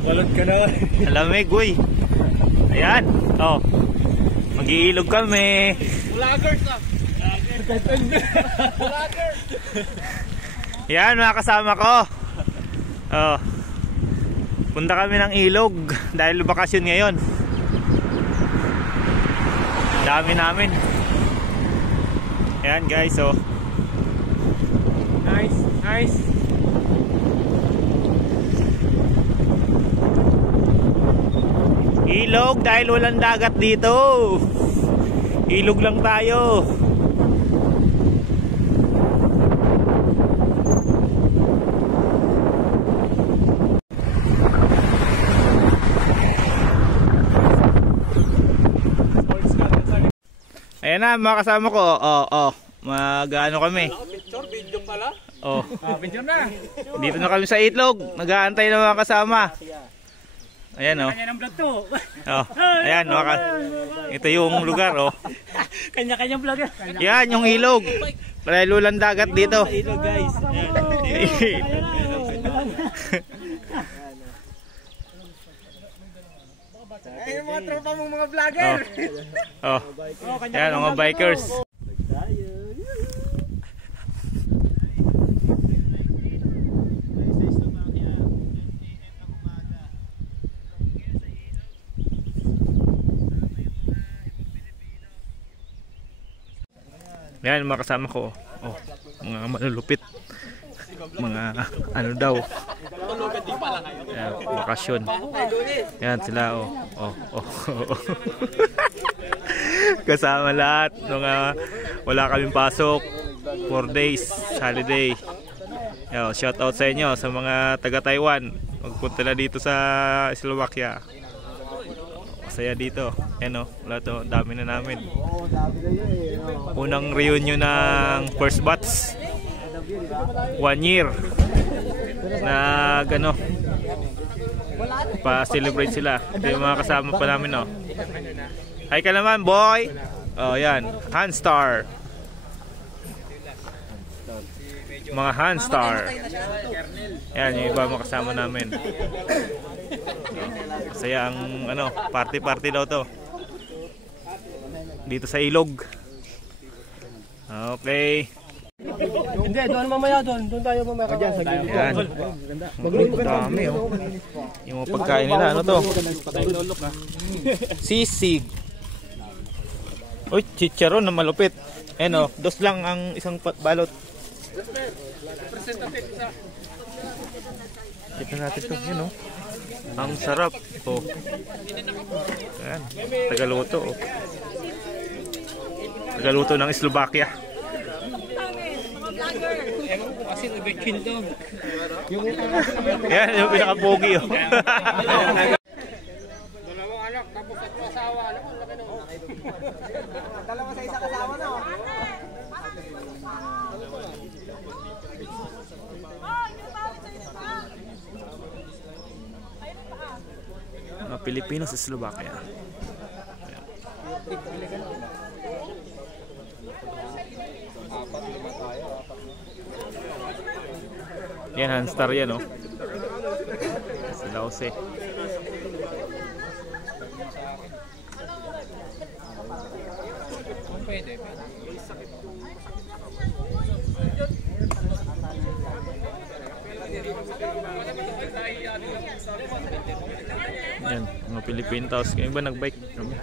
Nabalot ka na. Alamig, uy. Ayan. Oh. Mag-iilog kami. Vloggers ah. Vlogger. Yan mga kasama ko. Oh. Punta kami ng ilog dahil bakasyon ngayon. Dami namin. Ayan guys, oh. Nice, nice. Ilog dahil walang dagat dito. Ilog lang tayo. Ayan na mga kasama ko. Mag-ano kami. Picture, video pala. Oh. Picture na. Dito na kami sa itlog. Nag-aantay na mga kasama. Ayan oh. Kanya ng vlog to. Oh. Ayan ito yung lugar oh. Kanya-kanyang vlog. Yan yung ilog. Dahil walang dagat dito. Ilog guys. Ay, yung mga tropa mong mga vlogger. Oh. Yan mga bikers. Yan mga kasama ko. Oh, mga malulupit. Mga ano daw. Yan, bakasyon. Yan sila oh. Kasama lahat mga wala kaming pasok. 4 days holiday. Yo, shout out sa inyo sa mga taga Taiwan. Magpunta na dito sa Slovakia. Masaya dito. Yan wala to, dami na namin. Unang reunion ng first batch. 1 year na gano pa-celebrate sila. Ito yung mga kasama pa namin Hi ka naman boy. Oh yan, Handstar. Mga Handstar. Yan yung iba mga kasama namin. Masaya ang party daw to dito sa ilog. Okay. Hindi, doon mamaya doon tayo mamaya. Yan. Dami yung mga pagkain nila, ano to? Sisig. Uy, chicharon na malupit. Dos lang ang isang balot. Ito natin to, yun ang sarap. Ayan, tagaluto tagaluto ng Slovakia. Ewan ko kasi nabikin to. Yan, yung pinaka-pogi Dalawang anak, tapos 3 asawa. Alam mo, laki nun. Dalawa sa isang asawa na mga Pilipino sa Slovakia. Yan, Handstar yan sa Laos Pwede. Yan, mga Pilipino. Tapos yung iba nagbike kami.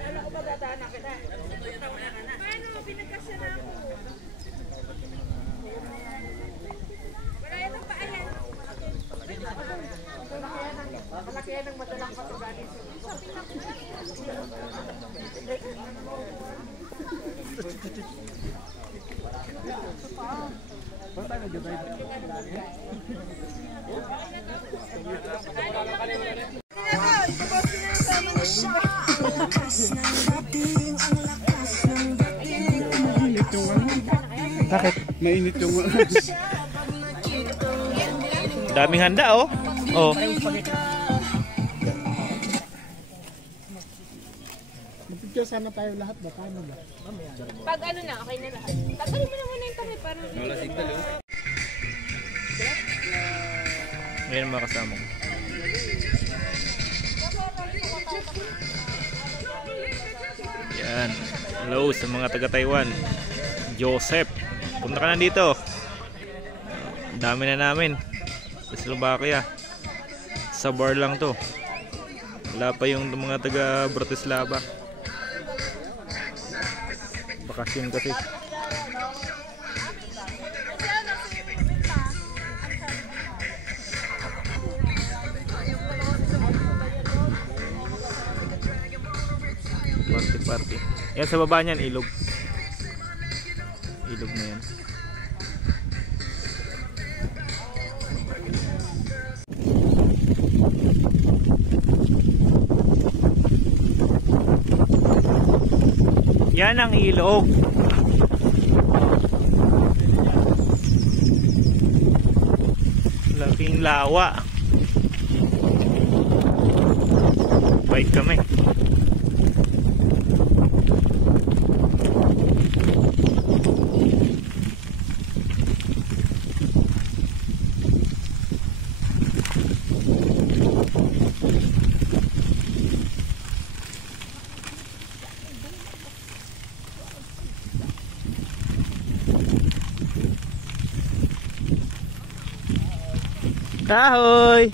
Bakit? Mainit yung daming handa oh. Magpicture sana tayo lahat ba? Paano ba? Pag ano na, okay na lahat. Tagalin mo na muna yung tabi para... Wala signal Ngayon mga kasama ko. Hello sa mga taga Taiwan. Joseph, punta ka na dito. Dami na namin sa Slovakia. Sa bar lang to. Wala pa yung mga taga Bratislava. Bakasyon kasi. Party. Yan sa baba niyan, ilog. Ilog na yan. Yan ang ilog. Laking lawa. Bike kami. Kahoy!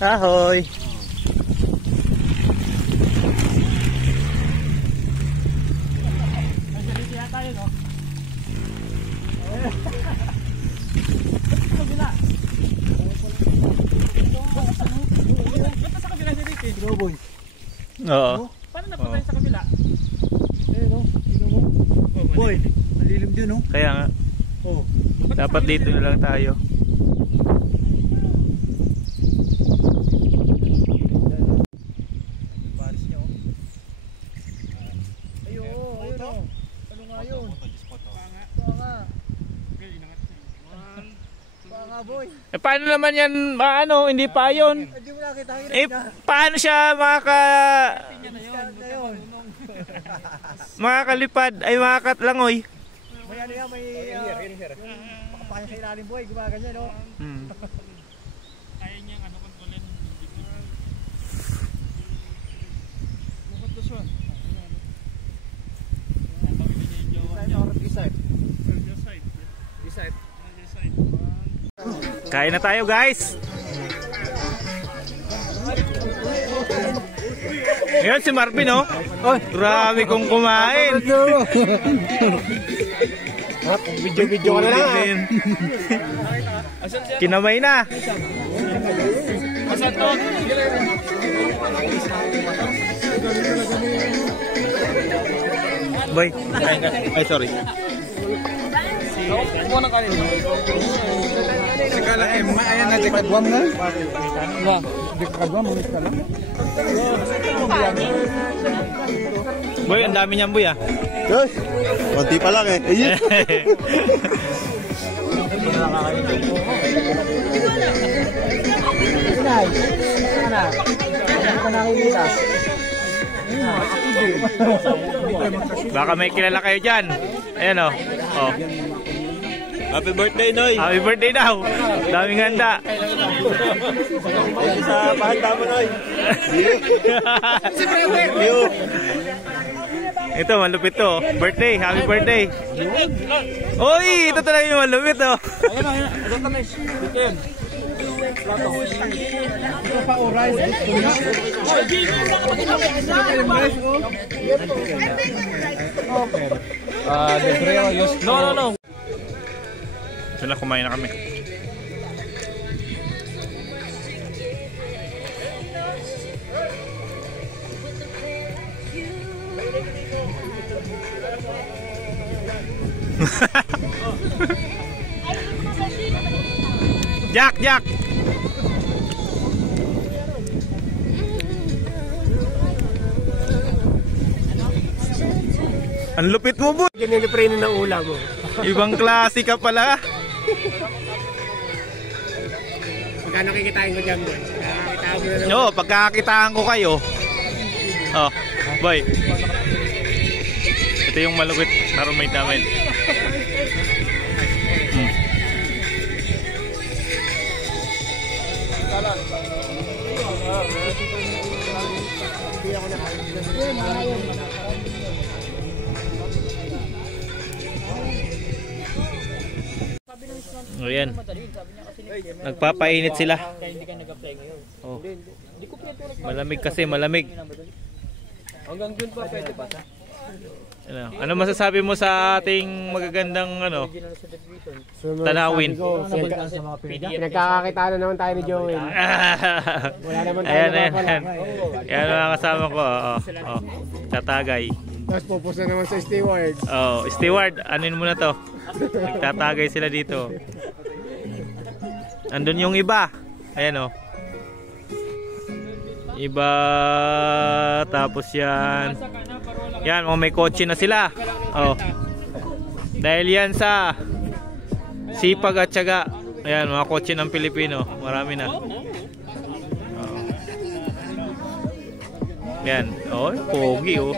Ahoy! Oo. Paano napunta sa kabila? No? Boy, malilim din, no? Kaya nga. Oh. Dapat dito na lang tayo. Paano naman yan, ano, hindi pa yun? Hindi mo nakita Paano siya makakalipad, ay makakatlangoy? May ano yan, may makapakanya sa ilalim, boy, gumaganyan, no? Kaya niyang ano kontrolin. Kain na tayo, guys. Ngayon si Marvin, oh. Grabe kong kumain. Video ka na lang. Kinamay na. Boy, ay sorry. Ano ka rin? Sekala ayan na dekadwam na. Na, dekadwam ulit ka lang. Boy, ang dami niyan, boy, ah. Yes. Konti pa lang eh. Ayun. Baka may kilala kayo dyan. Ayan, oh. Oh. Happy birthday, Noy. Happy birthday daw. Daming handa. Sa pahanda mo, Noy. Ito, malupit to. Birthday, happy birthday. Uy, ito talaga yung malupit, oh. No. Sila, kumain na kami. Jack. Ang lupit mo, boy. Ganyan yung preno ng ulam mo. Ibang klase ka pala. Magkano kikitain ko dyan, boy? Kikitain mo na lang. Oo, pagkakakitaan ko kayo. Oh, boy. Ito yung malupit na roommate namin. Ayan. Nagpapainit sila. Oh. Malamig kasi, malamig. Hanggang June pa, pwede pa. Ano masasabi mo sa ating magagandang tanawin? Pinagkakakita na naman tayo ni Joel. Wala naman tayo ayan. Yan mga kasama ko. Tatagay. Tapos pupus na naman sa steward. Oh, steward, anin mo na to. Nagtatagay sila dito. Andun yung iba. Ayan oh. Iba, tapos yan. Yan, may kotse na sila. Oh. Dahil yan sa sipag at tiyaga. Ayan, mga kotse ng Pilipino. Marami na. Oh. Yan. Oh, pogi oh.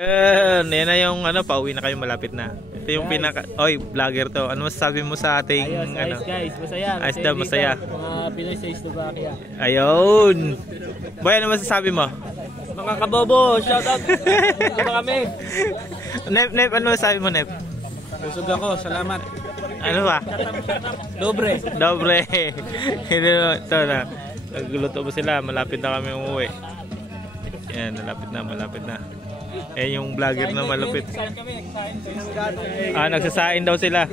Yan na yung pauwi na kayo, malapit na. Ito yung pinaka... Oy, vlogger to. Ano masasabi mo sa ating... Ayos guys, masaya. Ayos daw, masaya. Mga Pinoy sa Slovakia. Ayun. Boy, ano masasabi mo? Mga kabobo, shoutout. Ito ba kami? Nep, ano masasabi mo, Nep? Busog ako, salamat. Ano ba? Dobre. Dobre. Ito na. Nagluluto mo sila, malapit na kami umuwi. Yan, malapit na. Eh, yung vlogger na malupit. Nagsasain daw sila.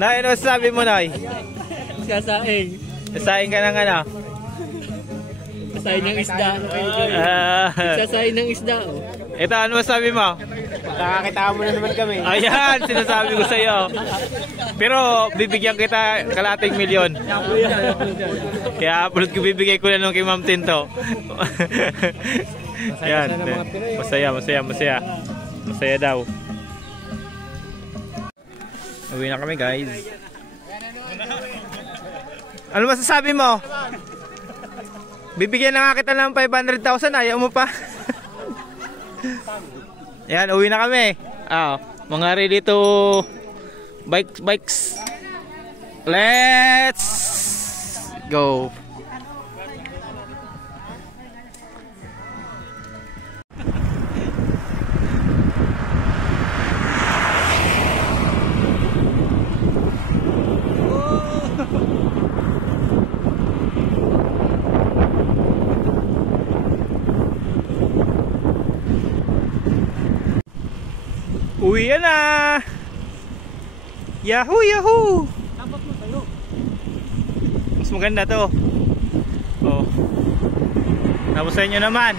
Nay, ano masasabi mo, Nay? Sasaing. Sasain ka ng ano? Sasaing ng isda. Sasaing ng isda, oh. Ito, ano masasabi mo? Nakakita mo na naman kami. Ayan, sinasabi ko sa iyo. Pero bibigyan kita kalating milyon. Kaya upload ko, bibigay ko na nung kay Ma'am Tinto. Yan. Masaya. Masaya daw. Uwi na kami, guys. Ano masasabi mo? Bibigyan na nga kita ng 500,000, ayaw mo pa. Yan, uwi na kami. Mga ready to bikes. Let's go. Uwi na! Yahoo! Yahoo! Mas maganda to. Oh. Tapos sa inyo naman.